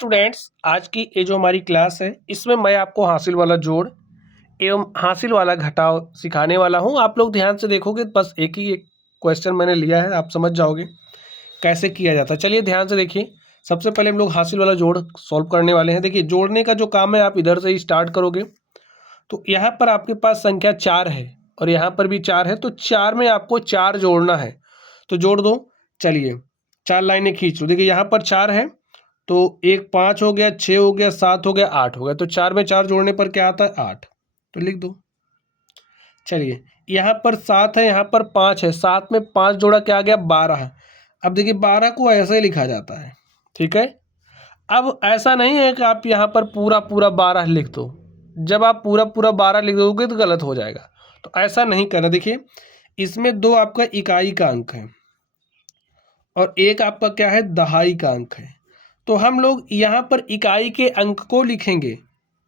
Students, आज की ये जो हमारी क्लास है इसमें मैं आपको हासिल वाला जोड़ एवं हासिल वाला घटाव सिखाने वाला हूं। आप लोग ध्यान से देखोगे, बस एक ही एक क्वेश्चन मैंने लिया है, आप समझ जाओगे कैसे किया जाता है। चलिए ध्यान से देखिए। सबसे पहले हम लोग हासिल वाला जोड़ सॉल्व करने वाले हैं। देखिए, जोड़ने का जो काम है आप इधर से ही स्टार्ट करोगे। तो यहाँ पर आपके पास संख्या 4 है और यहाँ पर भी 4 है, तो 4 में आपको 4 जोड़ना है। तो जोड़ दो। चलिए 4 लाइनें खींच लो। देखिए यहाँ पर 4 है, तो एक 5 हो गया, 6 हो गया, 7 हो गया, 8 हो गया। तो 4 में 4 जोड़ने पर क्या आता है? 8। तो लिख दो। चलिए यहाँ पर 7 है, यहाँ पर 5 है, 7 में 5 जोड़ा क्या आ गया? 12। अब देखिए 12 को ऐसे ही लिखा जाता है, ठीक है। अब ऐसा नहीं है कि आप यहाँ पर पूरा पूरा 12 लिख दो। जब आप पूरा पूरा 12 लिख दोगे तो गलत हो जाएगा, तो ऐसा नहीं करना। देखिए इसमें 2 आपका इकाई का अंक है और एक आपका क्या है? दहाई का अंक है। तो हम लोग यहाँ पर इकाई के अंक को लिखेंगे,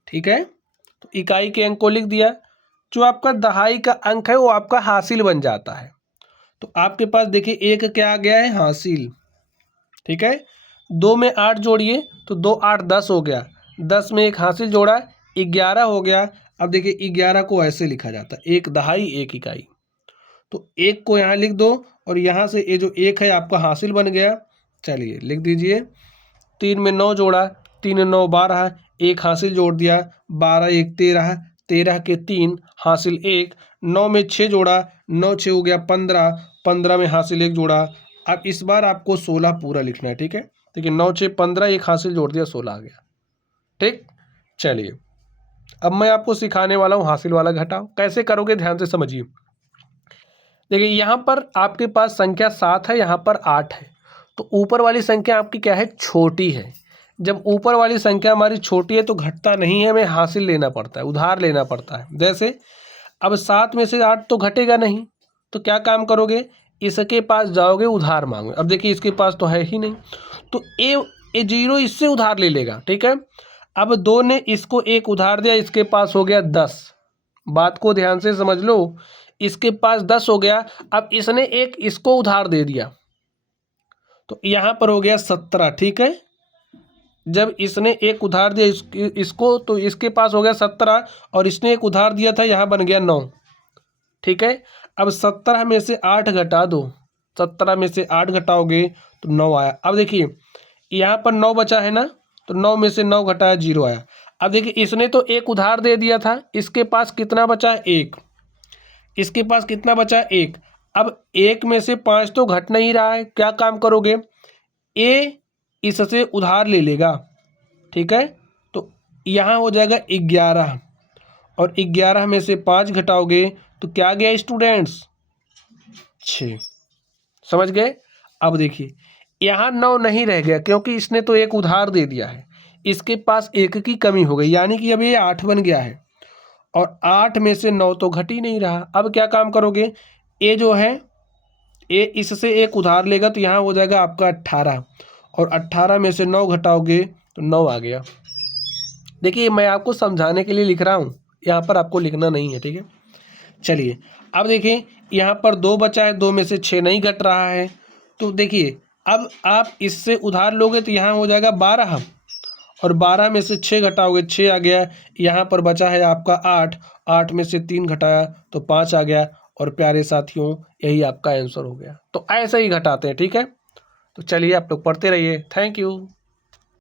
ठीक है। तो इकाई के अंक को लिख दिया। जो आपका दहाई का अंक है वो आपका हासिल बन जाता है। तो आपके पास देखिए एक क्या आ गया है? हासिल, ठीक है। 2 में 8 जोड़िए तो 2 8 10 हो गया। 10 में एक हासिल जोड़ा, 11 हो गया। अब देखिए 11 को ऐसे लिखा जाता है, एक दहाई एक इकाई। तो एक को यहाँ लिख दो और यहाँ से ये जो एक है आपका हासिल बन गया। चलिए लिख दीजिए। 3 में 9 जोड़ा, 3 9 12, एक हासिल जोड़ दिया, 12 1 13, 13 के 3 हासिल 1। 9 में 6 जोड़ा, 9 6 हो गया 15, 15 में हासिल 1 जोड़ा। अब इस बार आपको 16 पूरा लिखना है, ठीक है। देखिए 9 6 15, एक हासिल जोड़ दिया, 16 आ गया, ठीक। चलिए अब मैं आपको सिखाने वाला हूँ हासिल वाला घटाव। कैसे करोगे ध्यान से समझिए। देखिए यहाँ पर आपके पास संख्या 7 है, यहाँ पर 8 है। तो ऊपर वाली संख्या आपकी क्या है? छोटी है। जब ऊपर वाली संख्या हमारी छोटी है तो घटता नहीं है, हमें हासिल लेना पड़ता है, उधार लेना पड़ता है। जैसे अब 7 में से 8 तो घटेगा नहीं, तो क्या काम करोगे? इसके पास जाओगे, उधार मांगोगे। अब देखिए इसके पास तो है ही नहीं, तो ए 0 इससे उधार ले लेगा, ठीक है। अब 2 ने इसको एक उधार दिया, इसके पास हो गया 10। बात को ध्यान से समझ लो, इसके पास 10 हो गया। अब इसने एक इसको उधार दे दिया, तो यहाँ पर हो गया 17, ठीक है। जब इसने एक उधार दिया इसको, तो इसके पास हो गया 17 और इसने एक उधार दिया था, यहाँ बन गया 9, ठीक है। अब 17 में से 8 घटा दो। 17 में से 8 घटाओगे तो 9 आया। अब देखिए यहाँ पर 9 बचा है ना, तो 9 में से 9 घटाया, 0 आया। अब देखिए इसने तो एक उधार दे दिया था, इसके पास कितना बचा है? 1। इसके पास कितना बचा है? 1। अब 1 में से 5 तो घट नहीं रहा है, क्या काम करोगे? ए इससे उधार ले लेगा, ठीक है। तो यहाँ हो जाएगा 11 और 11 में से 5 घटाओगे तो क्या गया स्टूडेंट्स? 6। समझ गए? अब देखिए यहाँ 9 नहीं रह गया, क्योंकि इसने तो एक उधार दे दिया है, इसके पास 1 की कमी हो गई, यानी कि अब ये 8 बन गया है और 8 में से 9 तो घट ही नहीं रहा। अब क्या काम करोगे? ए जो है, ए इससे एक उधार लेगा, तो यहाँ हो जाएगा आपका 18 और 18 में से 9 घटाओगे तो 9 आ गया। देखिए मैं आपको समझाने के लिए लिख रहा हूँ, यहाँ पर आपको लिखना नहीं है, ठीक है। चलिए अब देखिए यहाँ पर 2 बचा है, 2 में से 6 नहीं घट रहा है। तो देखिए अब आप इससे उधार लोगे तो यहाँ हो जाएगा 12 और 12 में से 6 घटाओगे, 6 आ गया। यहाँ पर बचा है आपका 8, 8 में से 3 घटाया तो 5 आ गया। और प्यारे साथियों, यही आपका आंसर हो गया। तो ऐसे ही घटाते हैं, ठीक है। तो चलिए आप लोग पढ़ते रहिए। Thank you.